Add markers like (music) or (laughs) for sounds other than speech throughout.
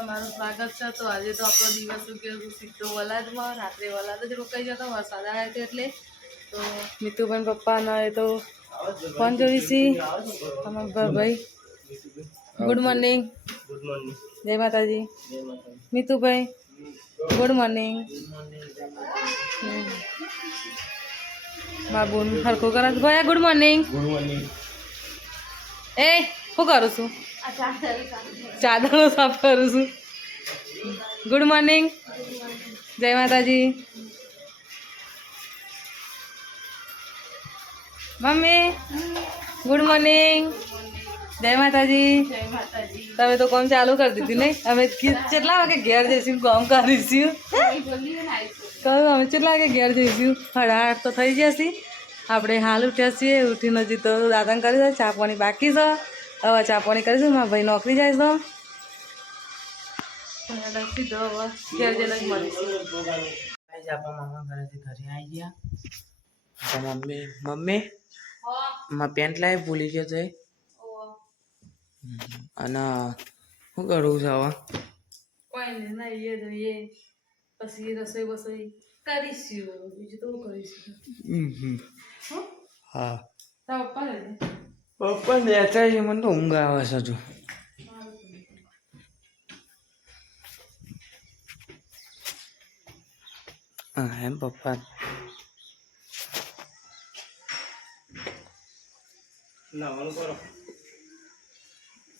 તમારું સ્વાગત છે. તો આજે તો આપણો દિવસ શું કહેવું સીધો વલાદમાં રાત્રે વલાદ જ રોકાઈ જતો વરસાદ આવ્યો હતો એટલે. તો મિતુભાઈ પપ્પાના એ તો ફોન જોઈશી તમે ભાઈ ગુડ મોર્નિંગ ગુડ મોર્નિંગ જય માતાજી. મિતુભાઈ? ગુડ મોર્નિંગ બાબુ હરખો કરે ભયા ભાઈ ગુડ મોર્નિંગ ગુડ મોર્નિંગ એ શું કરું છું. ચાદરો સાફ કરું છું. ગુડ મોર્નિંગ જય માતાજી મમ્મી ગુડ મોર્નિંગ જય માતાજી તમે તો કોમ ચાલુ કરી દીધી નહીં? અમે કેટલા વાગે ઘેર જઈશું? કોમ કરીશું? કહ્યું અમે કેટલા વાગે ઘેર જઈશું? સાડા તો થઈ જશે આપણે હાલ ઉઠ્યા છીએ. ઉઠીને હજી તો દાદા કરી દો. ચા પાણી બાકી છે. હવે ચા પાણી કરીશું. મારા ભાઈ નોકરી જાય તો સીધો હવે ઘેર જઈને જ મળીશું. આજે આપણા મામા ઘરેથી ઘરે આવી ગયા. તો મમ્મી મમ્મી માં પેન્ટ લાવી ભૂલી ગયો છે. અને શું કરવું છે હવે? કોઈ નહીં નાઈએ જોઈએ પછી રસોઈ બસોઈ કરીશું. બીજું તો શું કરીશું? હો? હા. પપ્પા ને પપ્પા નેતા છે મને તો ઊંઘ આવે છે હજુ. હા એમ પપ્પા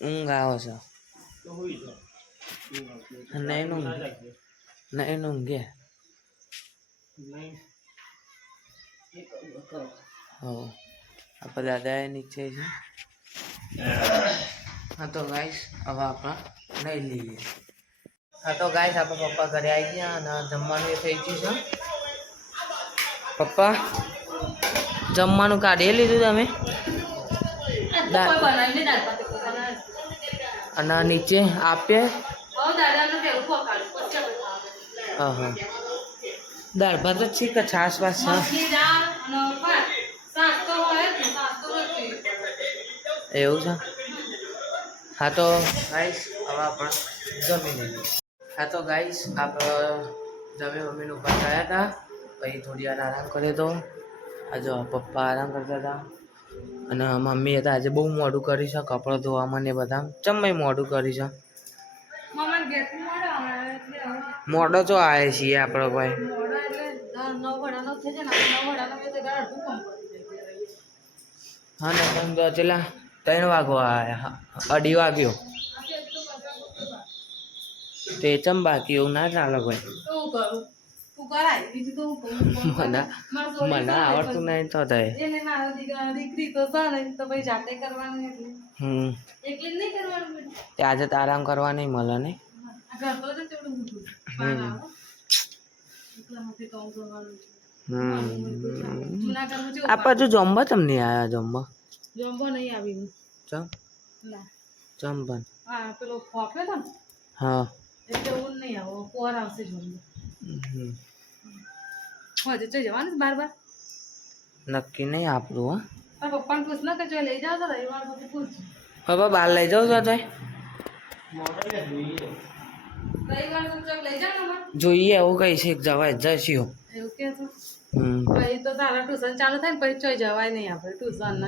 ઊંઘ આવે છે નહીં ઊંઘ નહીં ઊંઘે હો આપણે દાદા એ નીચે છે હા તો ગાઈસ હવે આપણે લઈ લઈએ હા તો ગાય આપણા પપ્પા ઘરે આવી ગયા અને જમવાનું એ થઈ ગયું છે. પપ્પા જમવાનું કાઢી લીધું તમે? અને નીચે ખાવાનું. હા હા દાળ ભાત જ છે કે છાશ વાસ એવું છે? હા તો ગાઈસ હવે આપણે જમી લઈએ. હા તો ગાઈસ આપણે જમી મમ્મીને ઉપર ગયા હતા. પછી થોડી વાર આરામ કર્યો તો. આજે પપ્પા આરામ કરતા હતા. અને મમ્મીએ તો આજે બહુ મોડું કરી છે કપડાં ધોવામાં ને બધા. ચમય મોડું કરી છે? મોડા તો આવે છીએ આપણો ભાઈ. હા ને પણ તો ચેલા ત્રણ વાગો આવ્યા. અઢી વાગ્યો. તે ચમ બાકી એવું ના ચાલે ભાઈ તો હું કરું? તું કરાય. બીજું તો હું કરું? (laughs) મને મને આવડતું નહીં તો થાય. હમ. આજે તો આરામ કરવા નહીં મળે ને? આ પાછું જમવા તમને આવ્યા જમવા જમવો નહીં આવી ચમ? ના. હા પેલો ખોફે હા. એટલે ઊન નહીં આવો કોર આવશે હમ. હજુ તો જવાનું બાર બાર નક્કી નહીં આપણું હા. પપ્પાને પૂછ ના કે જો લઈ જાઓ તો રવિવાર પછી પૂછ. હવે બહાર લઈ જાઉં તો તોય રવિવાર જોઈએ એવું કઈ છે જવાય જશીઓ. એવું કે છે? પછી તો તારા ટ્યુશન ચાલુ થાય ને પછી ચોય જવાય નહીં આપણે ટ્યુશન ને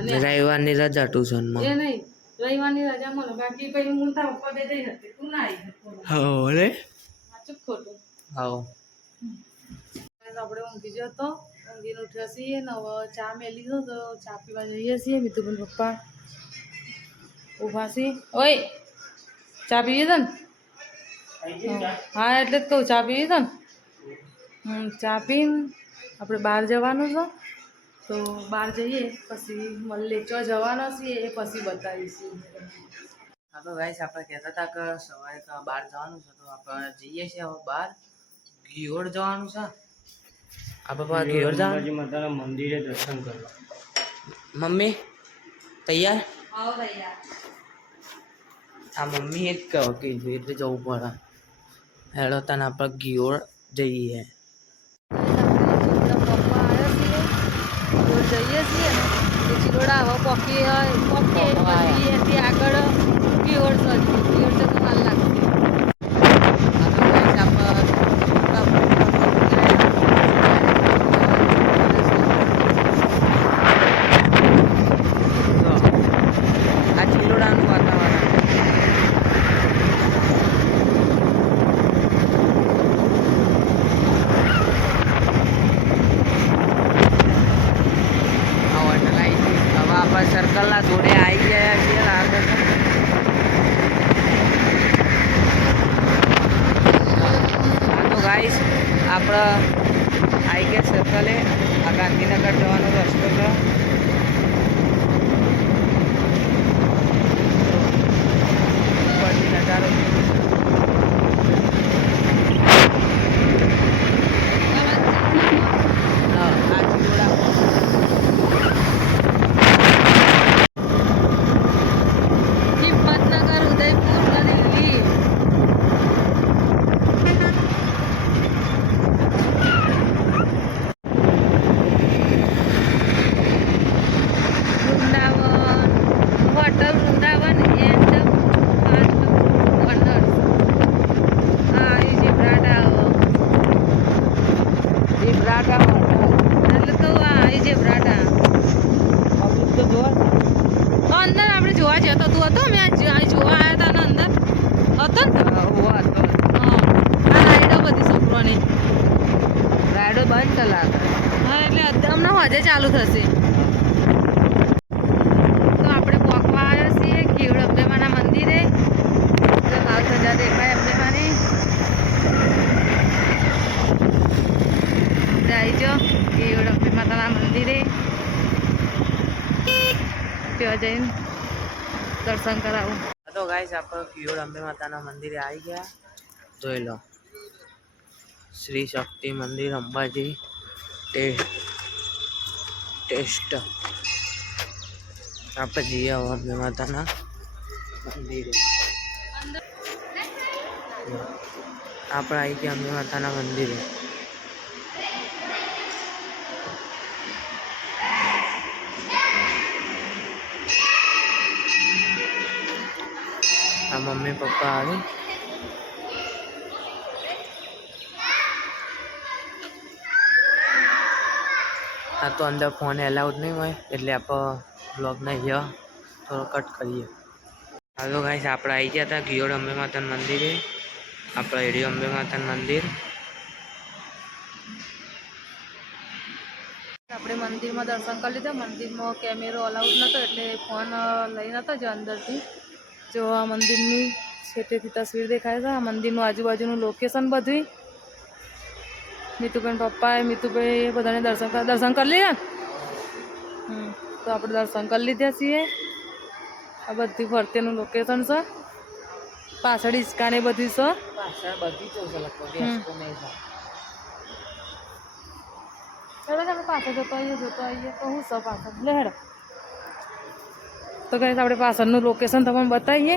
નહીં. રવિવારની રજા મળે. બાકી પછી હું તારા પપ્પા બે જઈ હતી તું ના આવી હા રે સાચું ખોટું. હા આપણે ઊંઘી ગયો તો ઊંઘીને ઉઠ્યા છીએ ને હવે ચા મેલી દો તો ચા પીવા જઈએ છીએ. મિતુબેન પપ્પા ઊભા છીએ ઓય ચા પીવી છે ને? હા એટલે જ કહું ચા પીવી છે ને? ચા પીને આપણે બહાર જવાનું છે. તો બહાર જઈએ પછી મળે ચો જવાના છીએ એ પછી બતાવીશું. હા તો ગાઈસ આપણે કહેતા હતા કે સવારે તો બહાર જવાનું છે તો આપણે જઈએ છીએ હવે બહાર. ઘીઓડ જવાનું છે. આપણે બહાર ઘીઓડ જવાનું? માતાના મંદિરે દર્શન કરવા. મમ્મી તૈયાર? આવો ભૈયા આ મમ્મી એ જ કહો કે એટલે જવું પડે. હેડો તને આપણે ઘીઓડ જઈએ. જઈએ છીએ. ને ચિલોડા હવે પોકી હોય પોકીએ પછી એથી આગળ ગીઓડ સજી ગીઓડ તો વાર જોવા જતો તું હતો? મેં જોવા આવ્યા હતા ને અંદર. હતો ને? રાઈડો બધી છોકરોની રાઈડો બંધ કલાક હા એટલે હમણાં હજે ચાલુ થશે તો આપણે પોકવા આવ્યા છીએ કેવડ અંબેમાના મંદિરે તો લાલ ધજા દેખાય અંબેમાની આપણે આવી જાઓ કેવડ અંબે માતાના મંદિરે ત્યાં જઈને દર્શન કરાવું તો ગાઈસ અંબે માતાના મંદિરે આવી ગયા. જોઈ લો. શ્રી શક્તિ મંદિર, અંબાજી. ટેસ્ટ. આપણે જઈએ અંબે માતાના મંદિરે. આપણે આવી ગયા અંબે માતાના મંદિરે. મમ્મી, પપ્પા આવે. હા તો અંદર ફોન એલાઉડ નહીં હોય, એટલે આપણે બ્લોગને અહીંયા થોડો કટ કરીએ. હાલો ગાઈસ આપણે આવી ગયા હતા ગિયોડ અંબે માતાનું મંદિરે. આપણા એડી અંબે માતાનું મંદિર. આપણે મંદિરમાં દર્શન કરી લીધા. મંદિરમાં કેમેરો અલાઉડ નહોતો એટલે ફોન લઈ નહોતો જ અંદરથી. જો આ મંદિરની છેટેથી તસવીર દેખાય છે. આ મંદિરનું આજુબાજુનું લોકેશન બધું મીતુબેન પપ્પાએ મીતુભાઈ બધાને દર્શન દર્શન કરી લીધા? તો આપણે દર્શન કરી લીધા છીએ. આ બધી ફરતેનું લોકેશન છે. પાછળ હિંચકાને બધી છે. પાછળ જતો આવીએ જોતો આવીએ. તો હું સ પાછળ. લે હેડો. તો કઈ આપણે પાછળનું લોકેશન તમને બતાવીએ.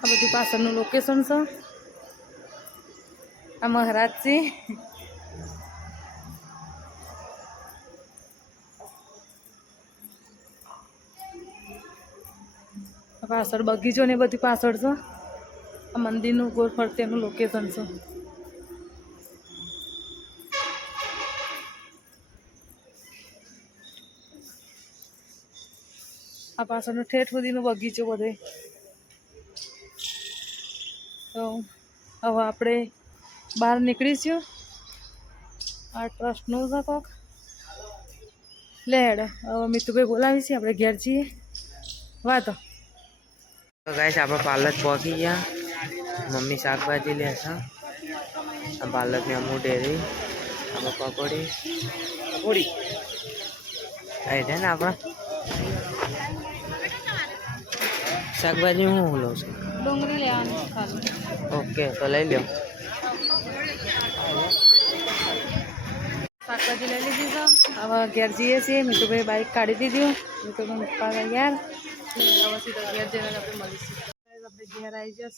આ બધું પાછળનું લોકેશન છે. આ મહારાજજી. આ પાછળ બગીચો ને બધી પાછળ છે. મંદિરનું ગોળ ફરતેનું લોકેશન છે. આ પાછળનો ઠેઠ સુધીનો બગીચો બધે. તો હવે આપણે બહાર નીકળીશું. આ ટ્રસ્ટનું છે કોક. લેડ હવે મિતુભાઈ બોલાવી છે, આપણે ઘેર છીએ. વાતો. તો ગાઈસ આપણે પાર્લર પહોંચી ગયા. મમ્મી શાકભાજી લે છે. અમુક અમૂલ ડેરી આમાં પકોડી. પકોડી? આવી છે ને આપણે. શાકભાજી હું લઉં છું? ડુંગળી લેવાની ઓકે તો લઈ લો શાકભાજી લઈ લીધી છે. હવે ઘેર જઈએ છીએ. મીઠુભાઈ બાઈક કાઢી દીધું. મીઠુભાઈ પપ્પા ગયા યાર હવે સીધા ઘેર જઈને આપણે મળીશું. આપણે ઘેર આવી ગયા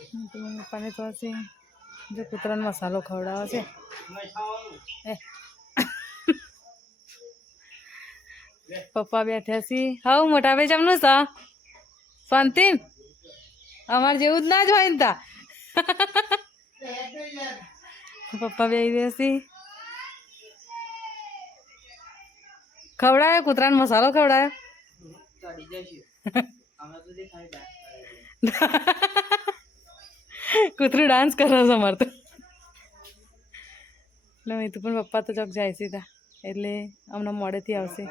મીઠુભાઈ પપ્પાને તો હશે જો કૂતરાનો મસાલો ખવડાવે છે. પપ્પા બેઠ્યા છીએ હાઉ મોટા ભાઈ જમનું છે? શાંતિ અમારે જેવું જ ના જ હોય ને તા. પપ્પા બે દેસી ખવડાયો? કૂતરાનો મસાલો ખવડાયો? કૂતરું ડાન્સ કરવા છે અમારે તો. એટલે મેં પણ પપ્પા તો ચોક જાય સીધા એટલે હમણાં મોડેથી આવશે.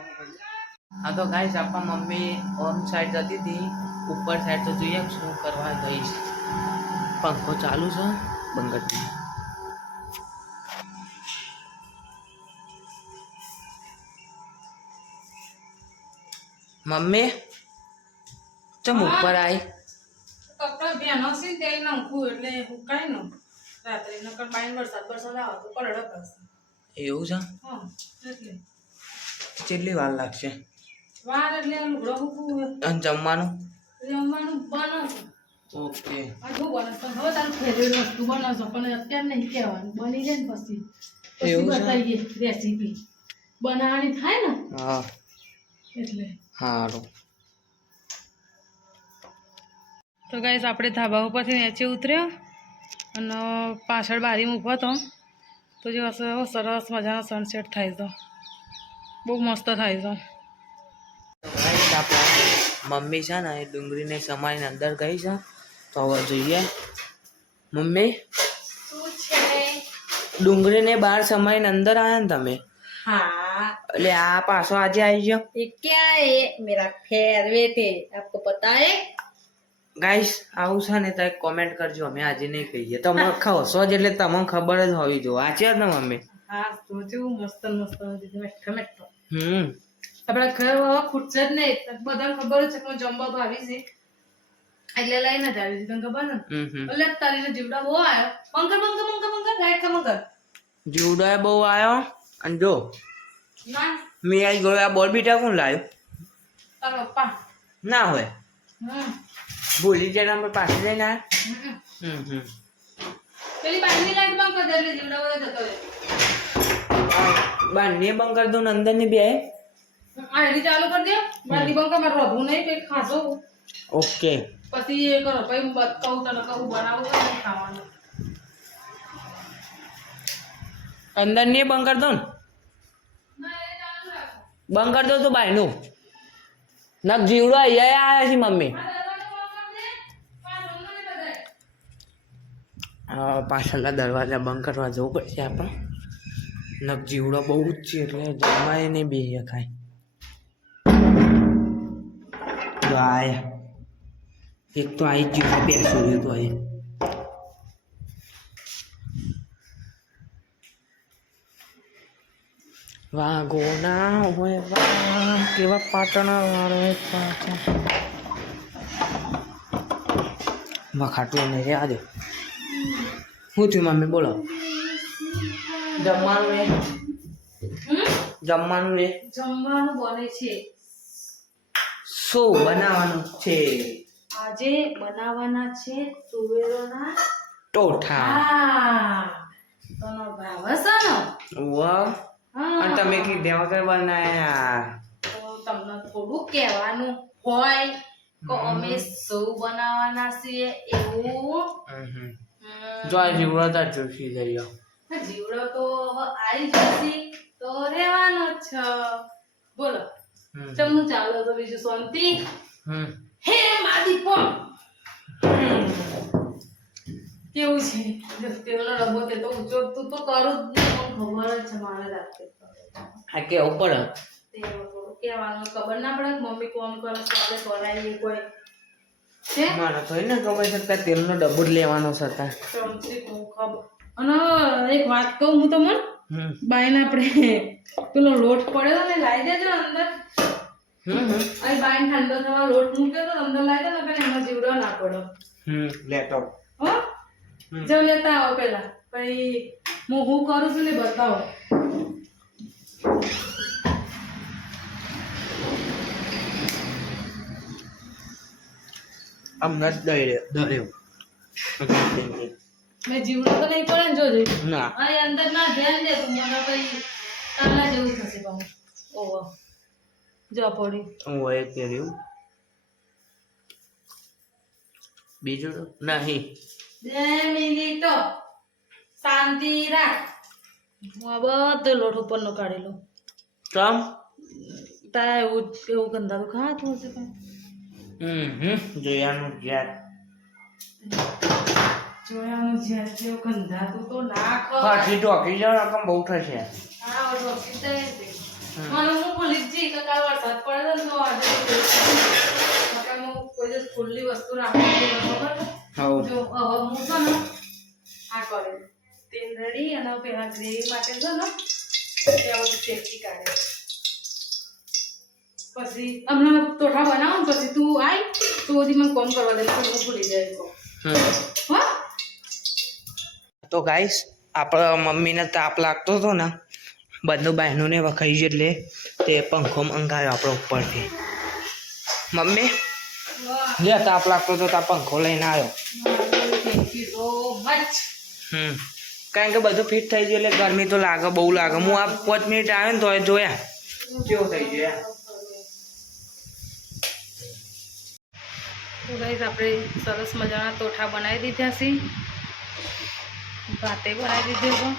હા, તો ગાઈસ આપણા મમ્મી ઓમ સાઈડ જતી હતી. ઉપર સાઈડ તો જોઈએ શું કરવા ગઈશ પંખો ચાલુ છે? બંગડી મમ્મી, ચમ ઉપર આવી બેનો નાખું એટલે હુકાય નો રાત્રે નકર બાઈન વરસાદ વરસાદ આવે તો એવું છે? હા એટલે. કેટલી વાર લાગશે? વાર એટલે લુગડો અને જમવાનું? જમવાનું બનાવશું ઓકે. આ શું બનાવશો હવે તારું ફેવરેટ વસ્તુ બનાવશો પણ અત્યારે નહીં કહેવાનું. બની જાય ને પછી. પછી એવું છે? બતાવીએ રેસીપી બનાવવાની થાય ને? હા. એટલે. સારું તો ગાઈસ આપણે ધાબા ઉપરથી નીચે ઉતર્યા અને પાછળ બારી ઊભો તો તો જે સરસ મજાનો સનસેટ થાય તો. બહુ મસ્ત થાય તો. મમ્મી છે ને એ ડુંગળીને સમાઈને અંદર ગઈ છે. તો હવે જોઈએ. મમ્મી? ડુંગળીને બહાર સમાઈને અંદર આવ્યા ને તમે? એટલે આ પાછો આજે આવી ગયો. ક્યાં એ? મેરા ફેરવે થે આપકો પતા હે? ગાઈસ આવું છે ને તો કોમેન્ટ કરજો અમે આજે નહીં કહીએ. તમે હસો જ એટલે તમને ખબર જ હોવી જોઈએ. આ છે ને મમ્મી હા તો જેવું મસ્ત મસ્ત મેઠો હમ. આપણા ઘર હવે ખૂટશે જ નહીં. બધાને ખબર છે કે જમવા ભાવી છે એટલે લઈને જ આવી છે તને ખબર ને? એટલે તારી જીવડા બહુ આવ્યો. મંગર મંગર મંગર મંગર લાઈટ કા મંકર જીવડો બહુ આવ્યો. અને જો ના. મેં આજ ગયો આ બોલ બીટા કોણ લાવ્યો? તારો પપ્પા. ના હોય. હમ. ભૂલી જાય નંબર પાછી લઈને આવ્યા. હમ. પેલી બાજુની લાઈટ બંધ કરી દઉં એટલે જીવડા બધા જતો રહે. બાંધીએ બંધ કરી દઉં ને અંદરની બે. આ એની ચાલુ કરી દે. બાકી બંધ કર મારે રોધવું નહીં પેલી ખાશો ઓકે. પછી એ કરો પછી હું બત- તને કહું બનાવું તો ખાવાનું. અંદરની બંધ કરી દઉં ને? બંધ કરી દો તો બાયનું. નક જીવડો અહીંયા આવ્યા છે મમ્મી હા પાછળના દરવાજા બંધ કરવા જવું પડશે આપણે. નક જીવડો બહુ જ છે એટલે જમાય નહીં બે ખાય તો આયા. એક તો આવી જ જીવડો બેસું રહ્યું તો અહીંયા વાગોના હોય, વાહ, કેવા પાટણા વાળો પાછા મખાટું નહીં આજે શું થયું મમ્મી? બોલો. જમવાનું ને જમવાનું ને જમવાનું બને છે. શું બનાવવાનું છે? આજે બનાવવાના છે તુવેરોના ટોઠા. તનો ભાવ હસનો વાહ. અને તમે કીધા વગર બનાયા. તો તમને થોડું કહેવાનું હોય કે અમે શું બનાવવાના છીએ એવું? હમ હમ. હમ, જો આ જીવડો તાર જોશી જઈએ જીવડો તો આવી જશે તો રહેવાનો છ. બોલો. ચમનું ચાલો તો બીજું શાંતિ? હે માદી પણ કેવું છે? તેલનો ડબ્બો તે તો ઊંચો તું તો કરું જ નહીં ખબર છે મારે રાતે હા કે ઉપર થોડું ખબર ના પડે મમ્મી કોમ કરે તો આપણે કરાવીએ કોઈ. મારે તો એને ખબર છે કે તેલનો ડબ્બો જ લેવાનો છે તા અને એક વાત કહું હું તમને? બાઈને આપણે પેલો લોટ પડ્યો ને લાવી દેજો અંદર. અહીં બાઈને ઠંડો થવા લોટ મૂક્યો તો અંદર લાવી દે ને પેલા એમાં જીવડો ના પડો. હમ લેતો હો? જો લેતા આવો પેલા. પછી હું હું કરું છું ને બતાવો. હમણાં નસ દઈ દર્યો મેં જીવડો તો નહીં પડે જોજો. ના. અહીં અંદર ના ધ્યાન દે તું મને પછી તાલા જેવું થશે પાછું. ઓહો. જો પડી. હું એ કર્યું બીજું તો? નહીં. બે મિનિટો. શાંતિ રાખ. હું આ બધો લોટ ઉપરનો કાઢેલો કામ? તા એવું એવું ગંધારું ખાતું હશે પણ હમ. જોયાનું જ્યાર. જોયાનું જ્યાં જેવું ગંધાતું તો નાખ. પાછી ટોકી જાવ બહુ થશે. હા, જ. મને હું ભૂલી જઈ કે કાલ વરસાદ પડે ને તો આજે તો. નકર હું કોઈ દિવસ ખુલ્લી વસ્તુ જો હવે હું છે ને આ કરે તેલ રેડી અને પેલા ગ્રેવી માટે છે ને ત્યાં બધું શેકી કાઢે પછી હમણાં તોઠા બનાવો ને પછી તું આય તો બધી મને કોમ કરવા દે તો હું ભૂલી જાય તો. હમ. હા? તો ગાઈસ આપણા મમ્મીને તાપ લાગતો હતો ને બધું બહેનોને વખાઈ છે એટલે તે પંખો મંગાવ્યો આપણો ઉપરથી. મમ્મી? વાહ. જે તાપ લાગતો હતો ત્યાં પંખો લઈને આવ્યો. Thank you so much hmm. કારણ કે બધું ફિટ થઈ ગયું એટલે ગરમી તો લાગે બહુ લાગે. હું આ પાંચ મિનિટ આવ્યો ને તો એ જોયા. કેવું થઈ ગયું તો ગાઈઝ આપણે સરસ મજાના તોઠા બનાવી દીધા છે. ભાતે બનાવી દીધો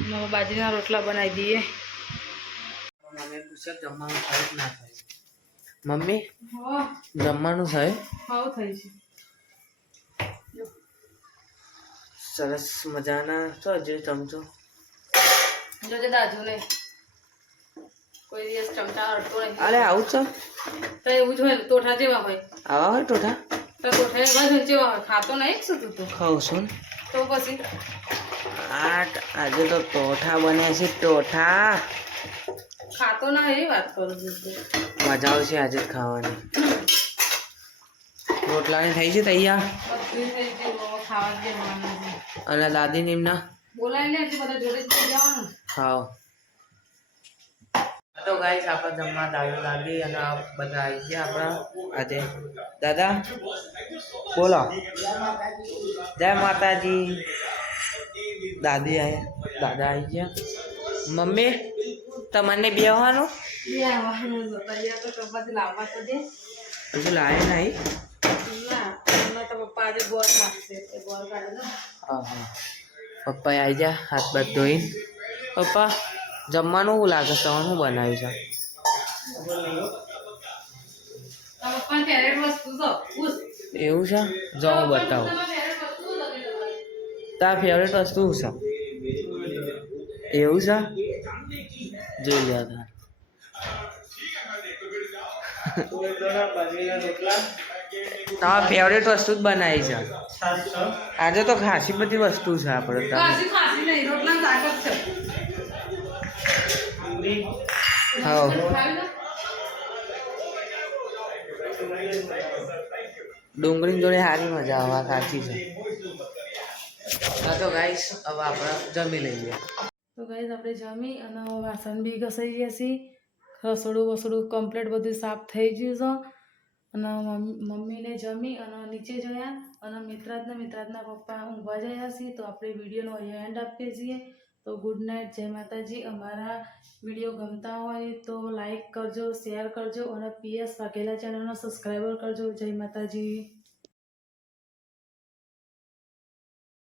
હતો બાજરીના રોટલા બનાવી દઈએ. મમ્મી પૂછે જમવાનું થાય? ના થાય મમ્મી જમવાનું થાય હાવ છે સરસ મજાના. તો જે ચમચો જોજે દાજુ ને કોઈ દિવસ ચમચા અડતો નહીં અરે આવું છે તો એવું જ હોય તોઠા જેવા હોય. આવા હોય ટોઠા? તો તોઠા એવા જ જેવા હોય. ખાતો નહીં શું તું તું. ખાઉં છું તો પછી? આટ આજે તો ટોઠા બને છે ટોઠા. ખાતો ના એવી વાત કરું છું મજા આવશે આજે જ ખાવાની. રોટલાની થઈ છે તૈયાર? અને દાદી નિમના બોલાવી એટલે બધા જોડે જવાનું. ખાઓ. તો ગાઈસ આપણે જમવા દાળ લાગી અને આ બધા આવી ગયા આપણા આજે. દાદા, બોલો. જય માતાજી. દાદી આવ્યા દાદા આવી ગયા. મમ્મી, તમને બેહવાનું હજુ લાવે નહીં? પપ્પા આવી જા હાથ બાદ ધોઈને. પપ્પા? જમવાનું શું લાગે છે? શું બનાવ્યું છે? તારા. એવું છે? જો હું બતાવું? તારા ફેવરેટ વસ્તુ શું છે? એવું છે? જોઈ લે તાર. તમારા ફેવરેટ વસ્તુ જ બનાવી છે. આજે તો ખાસી બધી વસ્તુ છે આપણે હા ડુંગળી જોડે સારી મજા આવે સાચી છે. હા, તો ગાઈસ હવે આપણે જમી લઈએ. તો ગાઈસ આપણે જમી અને વાસણ બી ઘસાઈ ગયા છીએ. રસોડું વસોડું કમ્પ્લીટ બધું સાફ થઈ ગયું છે. અને મમ્મીને જમી અને નીચે જયા. અને મિત્રાજના મિત્રાજના પપ્પા ઊંઘવા જયા છીએ, તો આપણે વિડીયોનો અહીંયા એન્ડ આપીએ છીએ. તો ગુડ નાઇટ, જય માતાજી. અમારા વીડિયો ગમતા હોય તો લાઈક કરજો, શેર કરજો અને પીએસ વાઘેલા ચેનલનો સબસ્ક્રાઈબર કરજો. જય માતાજી.